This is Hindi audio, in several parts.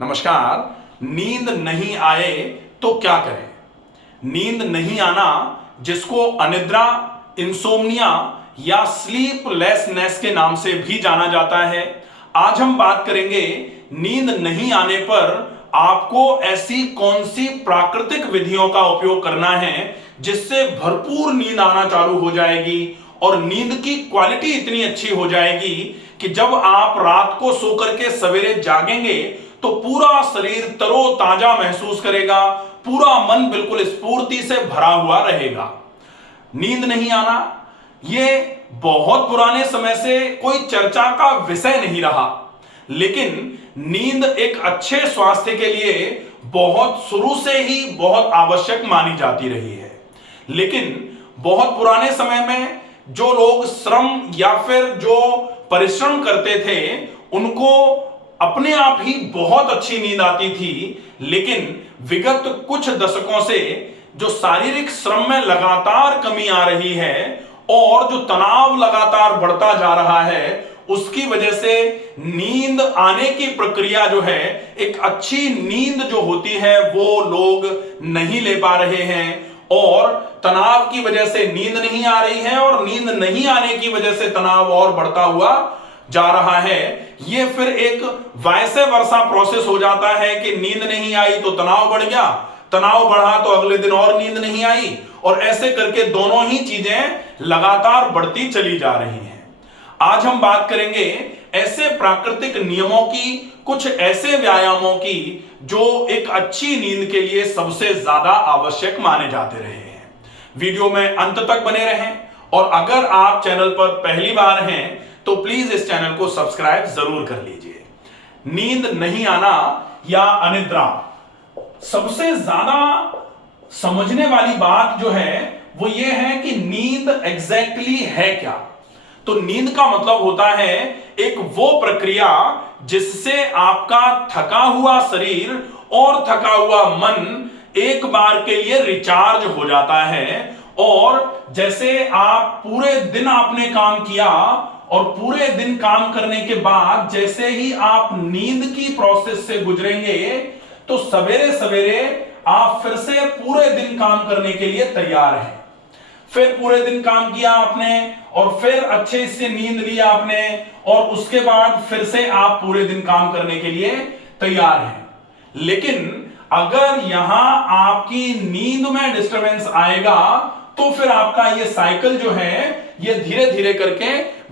नमस्कार। नींद नहीं आए तो क्या करें? नींद नहीं आना, जिसको अनिद्रा, इंसोम्निया या स्लीपलेसनेस के नाम से भी जाना जाता है। आज हम बात करेंगे नींद नहीं आने पर आपको ऐसी कौन सी प्राकृतिक विधियों का उपयोग करना है जिससे भरपूर नींद आना चालू हो जाएगी और नींद की क्वालिटी इतनी अच्छी हो जाएगी कि जब आप रात को सोकर के सवेरे जागेंगे तो पूरा शरीर तरोताजा महसूस करेगा, पूरा मन बिल्कुल स्फूर्ति से भरा हुआ रहेगा। नींद नहीं आना ये बहुत पुराने समय से कोई चर्चा का विषय नहीं रहा, लेकिन नींद एक अच्छे स्वास्थ्य के लिए बहुत शुरू से ही बहुत आवश्यक मानी जाती रही है। लेकिन बहुत पुराने समय में जो लोग श्रम या फिर जो परिश्रम करते थे उनको अपने आप ही बहुत अच्छी नींद आती थी, लेकिन विगत कुछ दशकों से जो शारीरिक श्रम में लगातार कमी आ रही है और जो तनाव लगातार बढ़ता जा रहा है, उसकी वजह से नींद आने की प्रक्रिया जो है, एक अच्छी नींद जो होती है वो लोग नहीं ले पा रहे हैं और तनाव की वजह से नींद नहीं आ रही है और नींद नहीं आने की वजह से तनाव और बढ़ता हुआ जा रहा है। ये फिर एक वैसे वर्षा प्रोसेस हो जाता है कि नींद नहीं आई तो तनाव बढ़ गया, तनाव बढ़ा तो अगले दिन और नींद नहीं आई, और ऐसे करके दोनों ही चीजें लगातार बढ़ती चली जा रही हैं। आज हम बात करेंगे ऐसे प्राकृतिक नियमों की, कुछ ऐसे व्यायामों की जो एक अच्छी नींद के लिए सबसे ज्यादा आवश्यक माने जाते रहे हैं। वीडियो में अंत तक बने रहें और अगर आप चैनल पर पहली बार हैं तो प्लीज इस चैनल को सब्सक्राइब जरूर कर लीजिए। नींद नहीं आना या अनिद्रा, सबसे ज्यादा समझने वाली बात जो है वो ये है कि नींद एग्जैक्टली है क्या। तो नींद का मतलब होता है एक वो प्रक्रिया जिससे आपका थका हुआ शरीर और थका हुआ मन एक बार के लिए रिचार्ज हो जाता है, और जैसे आप पूरे दिन आपने काम किया और पूरे दिन काम करने के बाद जैसे ही आप नींद की प्रोसेस से गुजरेंगे तो सवेरे सवेरे आप फिर से पूरे दिन काम करने के लिए तैयार हैं। फिर पूरे दिन काम किया आपने और फिर अच्छे से नींद लिया आपने और उसके बाद फिर से आप पूरे दिन काम करने के लिए तैयार हैं। लेकिन अगर यहां आपकी नींद में डिस्टरबेंस आएगा तो फिर आपका ये साइकिल जो है ये धीरे धीरे करके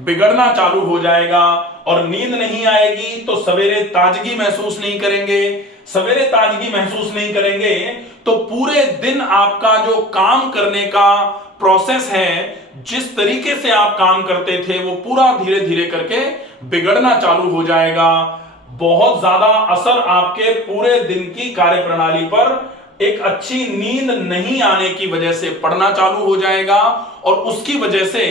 बिगड़ना चालू हो जाएगा और नींद नहीं आएगी तो सवेरे ताजगी महसूस नहीं करेंगे। सवेरे ताजगी महसूस नहीं करेंगे तो पूरे दिन आपका जो काम करने का प्रोसेस है, जिस तरीके से आप काम करते थे, वो पूरा धीरे धीरे करके बिगड़ना चालू हो जाएगा। बहुत ज्यादा असर आपके पूरे दिन की कार्यप्रणाली पर एक अच्छी नींद नहीं आने की वजह से पड़ना चालू हो जाएगा और उसकी वजह से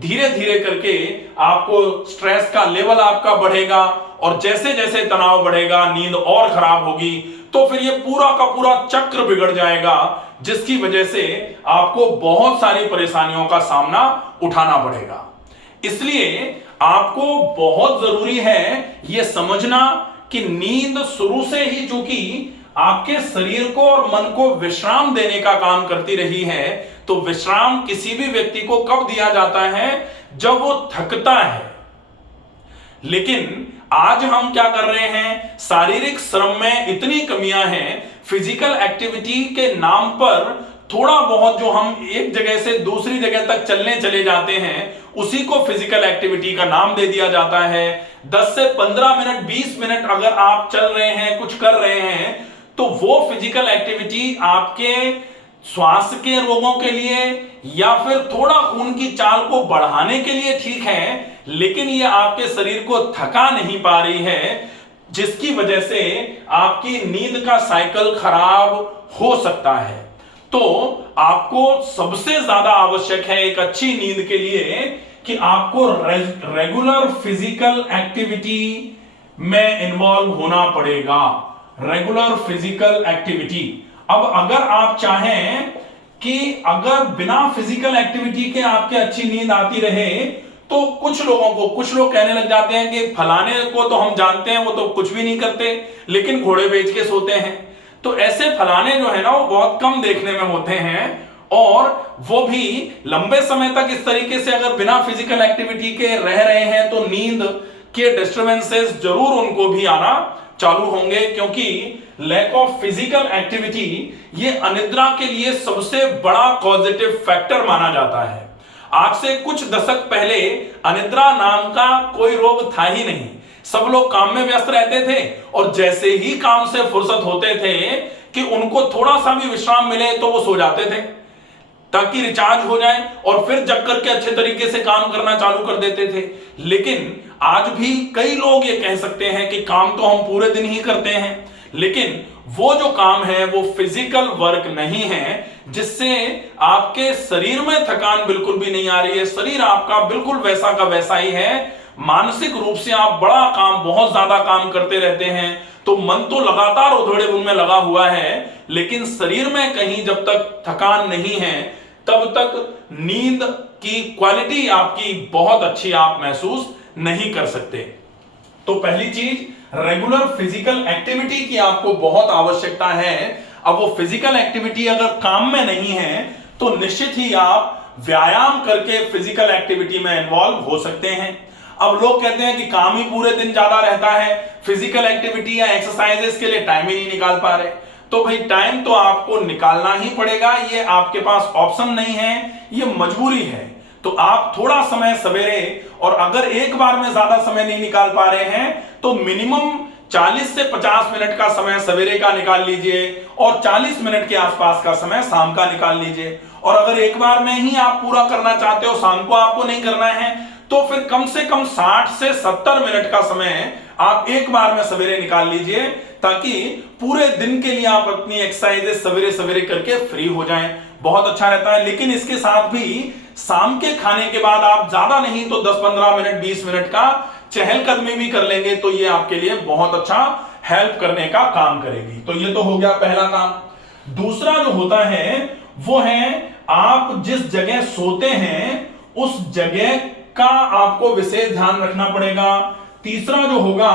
धीरे धीरे करके आपको स्ट्रेस का लेवल आपका बढ़ेगा और जैसे जैसे तनाव बढ़ेगा नींद और खराब होगी, तो फिर ये पूरा का पूरा चक्र बिगड़ जाएगा, जिसकी वजह से आपको बहुत सारी परेशानियों का सामना उठाना पड़ेगा। इसलिए आपको बहुत जरूरी है यह समझना कि नींद शुरू से ही चूंकि आपके शरीर को और मन को विश्राम देने का काम करती रही है, तो विश्राम किसी भी व्यक्ति को कब दिया जाता है? जब वो थकता है। लेकिन आज हम क्या कर रहे हैं? शारीरिक श्रम में इतनी कमियां हैं, फिजिकल एक्टिविटी के नाम पर थोड़ा बहुत जो हम एक जगह से दूसरी जगह तक चलने चले जाते हैं, उसी को फिजिकल एक्टिविटी का नाम दे दिया जाता है। 10 से 15 मिनट 20 मिनट अगर आप चल रहे हैं, कुछ कर रहे हैं, तो वो फिजिकल एक्टिविटी आपके श्वास के रोगों के लिए या फिर थोड़ा खून की चाल को बढ़ाने के लिए ठीक है, लेकिन ये आपके शरीर को थका नहीं पा रही है, जिसकी वजह से आपकी नींद का साइकिल खराब हो सकता है। तो आपको सबसे ज्यादा आवश्यक है एक अच्छी नींद के लिए कि आपको रेगुलर फिजिकल एक्टिविटी में इन्वॉल्व होना पड़ेगा। Regular physical activity. अब अगर आप चाहें कि अगर बिना फिजिकल एक्टिविटी के आपके अच्छी नींद आती रहे तो कुछ लोग कहने लग जाते हैं कि फलाने को तो हम जानते हैं, वो तो कुछ भी नहीं करते लेकिन घोड़े बेच के सोते हैं। तो ऐसे फलाने जो है ना वो बहुत कम देखने में होते हैं, और वो भी लंबे समय तक इस तरीके से अगर बिना फिजिकल एक्टिविटी के रह रहे हैं तो नींद के डिस्टर्बेंसेस जरूर उनको भी आना चालू होंगे, क्योंकि लैक ऑफ फिजिकल एक्टिविटी ये अनिद्रा के लिए सबसे बड़ा पॉजिटिव फैक्टर माना जाता है। आज से कुछ दशक पहले अनिद्रा नाम का कोई रोग था ही नहीं। सब लोग काम में व्यस्त रहते थे और जैसे ही काम से फुर्सत होते थे कि उनको थोड़ा सा भी विश्राम मिले तो वो सो जाते थे ताकि रिचार्ज हो जाए, और फिर जग करके अच्छे तरीके से काम करना चालू कर देते थे। लेकिन आज भी कई लोग ये कह सकते हैं कि काम तो हम पूरे दिन ही करते हैं, लेकिन वो जो काम है वो फिजिकल वर्क नहीं है, जिससे आपके शरीर में थकान बिल्कुल भी नहीं आ रही है। शरीर आपका बिल्कुल वैसा का वैसा ही है। मानसिक रूप से आप बड़ा काम, बहुत ज्यादा काम करते रहते हैं तो मन तो लगातार उधेड़े बुन में लगा हुआ है, लेकिन शरीर में कहीं जब तक थकान नहीं है तब तक नींद की क्वालिटी आपकी बहुत अच्छी आप महसूस नहीं कर सकते। तो पहली चीज, रेगुलर फिजिकल एक्टिविटी की आपको बहुत आवश्यकता है। अब वो फिजिकल एक्टिविटी अगर काम में नहीं है तो निश्चित ही आप व्यायाम करके फिजिकल एक्टिविटी में इन्वॉल्व हो सकते हैं। अब लोग कहते हैं कि काम ही पूरे दिन ज्यादा रहता है, फिजिकल एक्टिविटी या एक्सरसाइजेस के लिए टाइम ही नहीं निकाल पा रहे। तो भाई टाइम तो आपको निकालना ही पड़ेगा, ये आपके पास ऑप्शन नहीं है, ये मजबूरी है। तो आप थोड़ा समय सवेरे, और अगर एक बार में ज्यादा समय नहीं निकाल पा रहे हैं तो मिनिमम 40 से 50 मिनट का समय सवेरे का निकाल लीजिए और 40 मिनट के आसपास का समय शाम का निकाल लीजिए। और अगर एक बार में ही आप पूरा करना चाहते हो, शाम को आपको नहीं करना है, तो फिर कम से कम 60 से 70 मिनट का समय आप एक बार में सवेरे निकाल लीजिए, ताकि पूरे दिन के लिए आप अपनी एक्सरसाइजेस सवेरे सवेरे करके फ्री हो जाएं। बहुत अच्छा रहता है। लेकिन इसके साथ भी शाम के खाने के बाद आप ज्यादा नहीं तो 10-15 मिनट, 20 मिनट का चहलकदमी भी कर लेंगे तो ये आपके लिए बहुत अच्छा हेल्प करने का काम करेगी। तो ये तो हो गया पहला काम। दूसरा जो होता है वो है आप जिस जगह सोते हैं उस जगह का आपको विशेष ध्यान रखना पड़ेगा। तीसरा जो होगा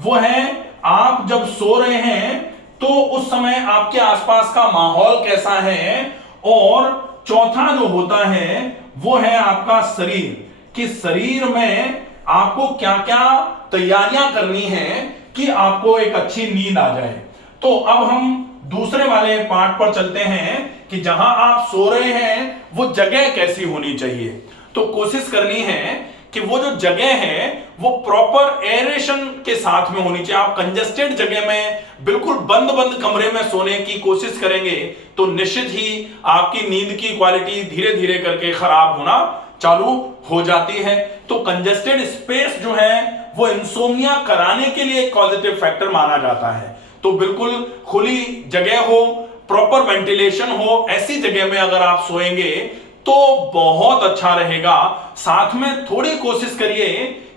वो है आप जब सो रहे हैं तो उस समय आपके आसपास का माहौल कैसा है। और चौथा जो होता है वो है आपका शरीर, कि शरीर में आपको क्या क्या तैयारियां करनी है कि आपको एक अच्छी नींद आ जाए। तो अब हम दूसरे वाले पार्ट पर चलते हैं कि जहां आप सो रहे हैं वो जगह कैसी होनी चाहिए। तो कोशिश करनी है कि वो जो जगह है वो प्रॉपर एरेशन के साथ में होनी चाहिए। आप कंजेस्टेड जगह में, बिल्कुल बंद बंद कमरे में सोने की कोशिश करेंगे तो निश्चित ही आपकी नींद की क्वालिटी धीरे धीरे करके खराब होना चालू हो जाती है। तो कंजेस्टेड स्पेस जो है वो इंसोम्निया कराने के लिए एक पॉजिटिव फैक्टर माना जाता है। तो बिल्कुल खुली जगह हो, प्रॉपर वेंटिलेशन हो, ऐसी जगह में अगर आप सोएंगे तो बहुत अच्छा रहेगा। साथ में थोड़ी कोशिश करिए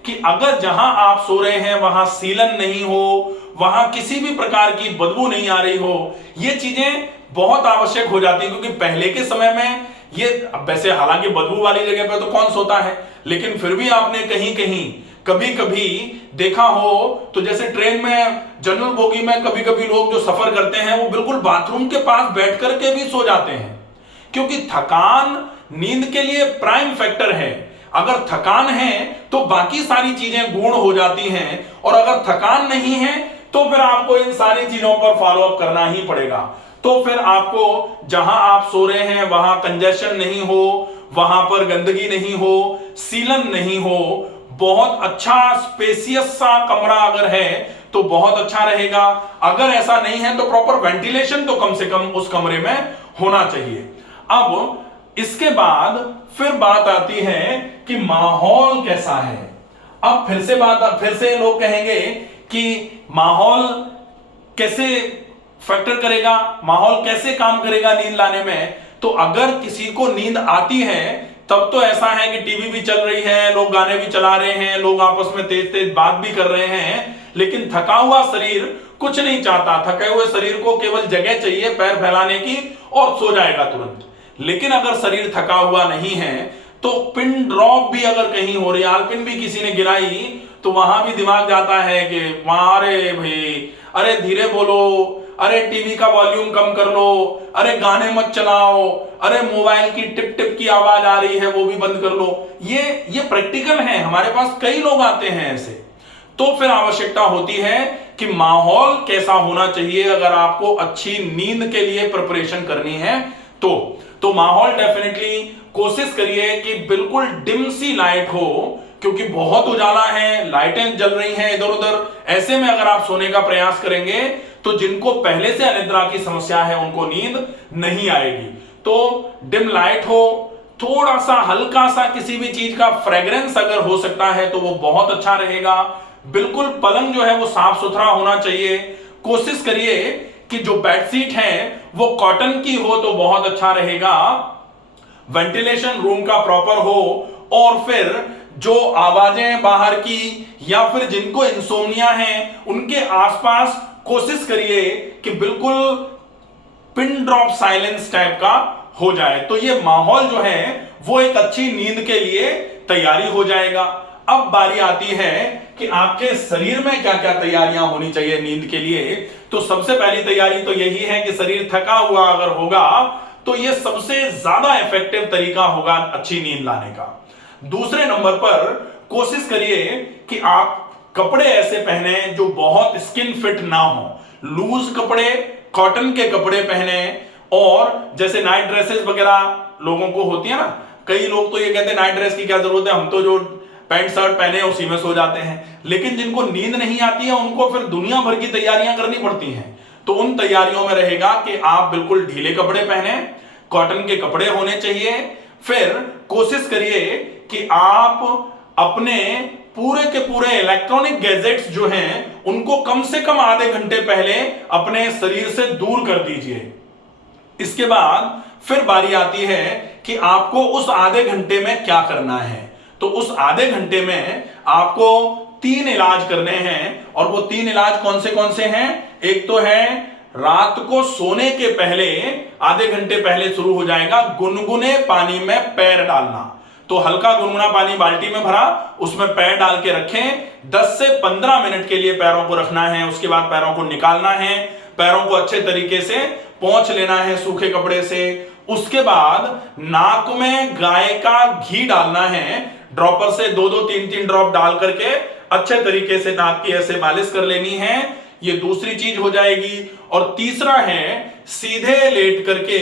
कि अगर जहां आप सो रहे हैं वहां सीलन नहीं हो, वहां किसी भी प्रकार की बदबू नहीं आ रही हो। ये चीजें बहुत आवश्यक हो जाती है, क्योंकि पहले के समय में ये, वैसे हालांकि बदबू वाली जगह पे तो कौन सोता है, लेकिन फिर भी आपने कहीं कहीं कभी कभी देखा हो तो जैसे ट्रेन में जनरल बोगी में कभी कभी लोग जो सफर करते हैं वो बिल्कुल बाथरूम के पास बैठ करके भी सो जाते हैं, क्योंकि थकान नींद के लिए प्राइम फैक्टर है। अगर थकान है तो बाकी सारी चीजें गौण हो जाती हैं, और अगर थकान नहीं है तो फिर आपको इन सारी चीजों पर फॉलो अप करना ही पड़ेगा। तो फिर आपको जहां आप सो रहे हैं वहां कंजेशन नहीं हो, वहां पर गंदगी नहीं हो, सीलन नहीं हो, बहुत अच्छा स्पेसियस सा कमरा अगर है तो बहुत अच्छा रहेगा। अगर ऐसा नहीं है तो प्रॉपर वेंटिलेशन तो कम से कम उस कमरे में होना चाहिए। अब इसके बाद फिर बात आती है कि माहौल कैसा है। अब फिर से लोग कहेंगे कि माहौल कैसे फैक्टर करेगा, माहौल कैसे काम करेगा नींद लाने में। तो अगर किसी को नींद आती है तब तो ऐसा है कि टीवी भी चल रही है, लोग गाने भी चला रहे हैं, लोग आपस में तेज तेज बात भी कर रहे हैं, लेकिन थका हुआ शरीर कुछ नहीं चाहता। थके हुए शरीर को केवल जगह चाहिए पैर फैलाने की और सो जाएगा तुरंत। लेकिन अगर शरीर थका हुआ नहीं है तो पिन ड्रॉप भी अगर कहीं हो रही, आलपिन भी किसी ने गिराई, तो वहां भी दिमाग जाता है कि वहां अरे भाई, अरे धीरे बोलो, अरे टीवी का वॉल्यूम कम कर लो, अरे गाने मत चलाओ, अरे मोबाइल की टिप टिप की आवाज आ रही है वो भी बंद कर लो। ये प्रैक्टिकल है, हमारे पास कई लोग आते हैं ऐसे। तो फिर आवश्यकता होती है कि माहौल कैसा होना चाहिए अगर आपको अच्छी नींद के लिए प्रिपरेशन करनी है तो माहौल डेफिनेटली कोशिश करिए कि बिल्कुल डिम सी लाइट हो, क्योंकि बहुत उजाला है, लाइटें जल रही हैं इधर उधर। ऐसे में अगर आप सोने का प्रयास करेंगे तो जिनको पहले से अनिद्रा की समस्या है उनको नींद नहीं आएगी। तो डिम लाइट हो, थोड़ा सा हल्का सा किसी भी चीज का फ्रेग्रेंस अगर हो सकता है तो वो बहुत अच्छा रहेगा। बिल्कुल पलंग जो है वो साफ सुथरा होना चाहिए। कोशिश करिए कि जो बेडशीट है वो कॉटन की हो तो बहुत अच्छा रहेगा। वेंटिलेशन रूम का प्रॉपर हो, और फिर जो आवाजें बाहर की या फिर जिनको इंसोम्निया है उनके आसपास कोशिश करिए कि बिल्कुल पिन ड्रॉप साइलेंस टाइप का हो जाए, तो ये माहौल जो है वो एक अच्छी नींद के लिए तैयारी हो जाएगा। अब बारी आती है कि आपके शरीर में क्या क्या तैयारियां होनी चाहिए नींद के लिए। तो सबसे पहली तैयारी तो यही है कि शरीर थका हुआ अगर होगा तो ये सबसे ज्यादा इफेक्टिव तरीका होगा अच्छी नींद लाने का। दूसरे नंबर पर कोशिश करिए कि आप कपड़े ऐसे पहने जो बहुत स्किन फिट ना हो, लूज कपड़े, कॉटन के कपड़े पहने। और जैसे नाइट ड्रेसेस वगैरह लोगों को होती है ना, कई लोग तो ये कहते हैं नाइट ड्रेस की क्या जरूरत है, हम तो जो पैंट शर्ट पहने उसी में सो जाते हैं। लेकिन जिनको नींद नहीं आती है उनको फिर दुनिया भर की तैयारियां करनी पड़ती हैं। तो उन तैयारियों में रहेगा कि आप बिल्कुल ढीले कपड़े पहने, कॉटन के कपड़े होने चाहिए। फिर कोशिश करिए कि आप अपने पूरे के पूरे इलेक्ट्रॉनिक गैजेट्स जो हैं उनको कम से कम आधे घंटे पहले अपने शरीर से दूर कर दीजिए। इसके बाद फिर बारी आती है कि आपको उस आधे घंटे में क्या करना है। तो उस आधे घंटे में आपको 3 इलाज करने हैं, और वो 3 इलाज कौन से हैं। एक तो है रात को सोने के पहले आधे घंटे पहले शुरू हो जाएगा गुनगुने पानी में पैर डालना। तो हल्का गुनगुना पानी बाल्टी में भरा, उसमें पैर डाल के रखें। 10 से 15 मिनट के लिए पैरों को रखना है, उसके बाद पैरों को निकालना है, पैरों को अच्छे तरीके से पोंछ लेना है सूखे कपड़े से। उसके बाद नाक में गाय का घी डालना है, ड्रॉपर से 2-2 3-3 ड्रॉप डाल करके अच्छे तरीके से नाक की ऐसे मालिश कर लेनी है। ये दूसरी चीज हो जाएगी। और तीसरा है सीधे लेट करके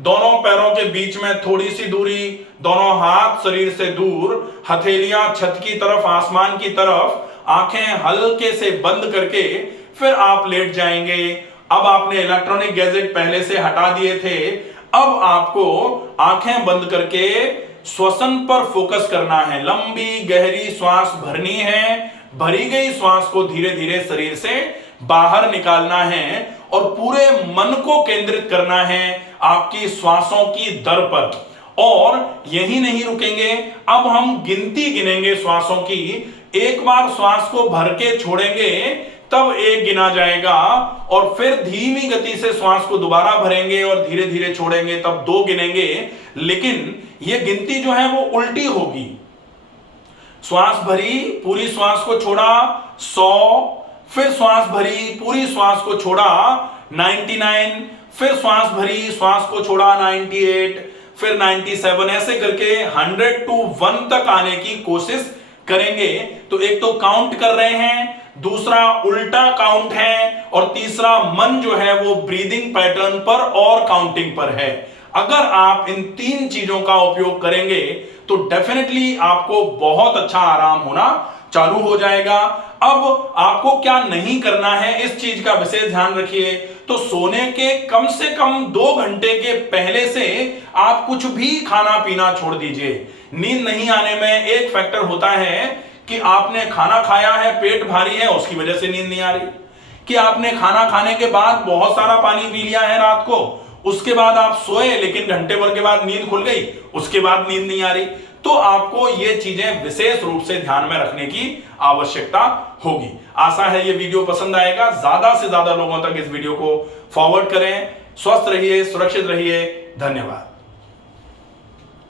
दोनों पैरों के बीच में थोड़ी सी दूरी, दोनों हाथ शरीर से दूर, हथेलियां छत की तरफ, आसमान की तरफ, आंखें हल्के से बंद करके फिर आप लेट जाएंगे। अब आपने इलेक्ट्रॉनिक गैजेट पहले से हटा दिए थे, अब आपको आंखें बंद करके श्वसन पर फोकस करना है। लंबी गहरी श्वास भरनी है, भरी गई श्वास को धीरे धीरे शरीर से बाहर निकालना है और पूरे मन को केंद्रित करना है आपकी श्वासों की दर पर। और यही नहीं रुकेंगे, अब हम गिनती गिनेंगे श्वासों की। एक बार श्वास को भर के छोड़ेंगे तब 1 गिना जाएगा, और फिर धीमी गति से श्वास को दोबारा भरेंगे और धीरे धीरे छोड़ेंगे तब 2 गिनेंगे। लेकिन यह गिनती जो है वो उल्टी होगी। श्वास भरी, पूरी श्वास को छोड़ा 100, फिर श्वास भरी, पूरी श्वास को छोड़ा 99, फिर श्वास भरी, श्वास को छोड़ा 98, फिर 97, ऐसे करके 100 to 1 तक आने की कोशिश करेंगे। तो एक तो काउंट कर रहे हैं, दूसरा उल्टा काउंट है, और तीसरा मन जो है वो ब्रीदिंग पैटर्न पर और काउंटिंग पर है। अगर आप इन 3 चीजों का उपयोग करेंगे तो डेफिनेटली आपको बहुत अच्छा आराम होना चालू हो जाएगा। अब आपको क्या नहीं करना है इस चीज का विशेष ध्यान रखिए। तो सोने के कम से कम 2 घंटे के पहले से आप कुछ भी खाना पीना छोड़ दीजिए। नींद नहीं आने में एक फैक्टर होता है कि आपने खाना खाया है, पेट भारी है, उसकी वजह से नींद नहीं आ रही, कि आपने खाना खाने के बाद बहुत सारा पानी पी लिया है रात को, उसके बाद आप सोए लेकिन घंटे भर के बाद नींद खुल गई, उसके बाद नींद नहीं आ रही। तो आपको ये चीजें विशेष रूप से ध्यान में रखने की आवश्यकता होगी। आशा है ये वीडियो पसंद आएगा। ज्यादा से ज्यादा लोगों तक इस वीडियो को फॉरवर्ड करें। स्वस्थ रहिए, सुरक्षित रहिए। धन्यवाद।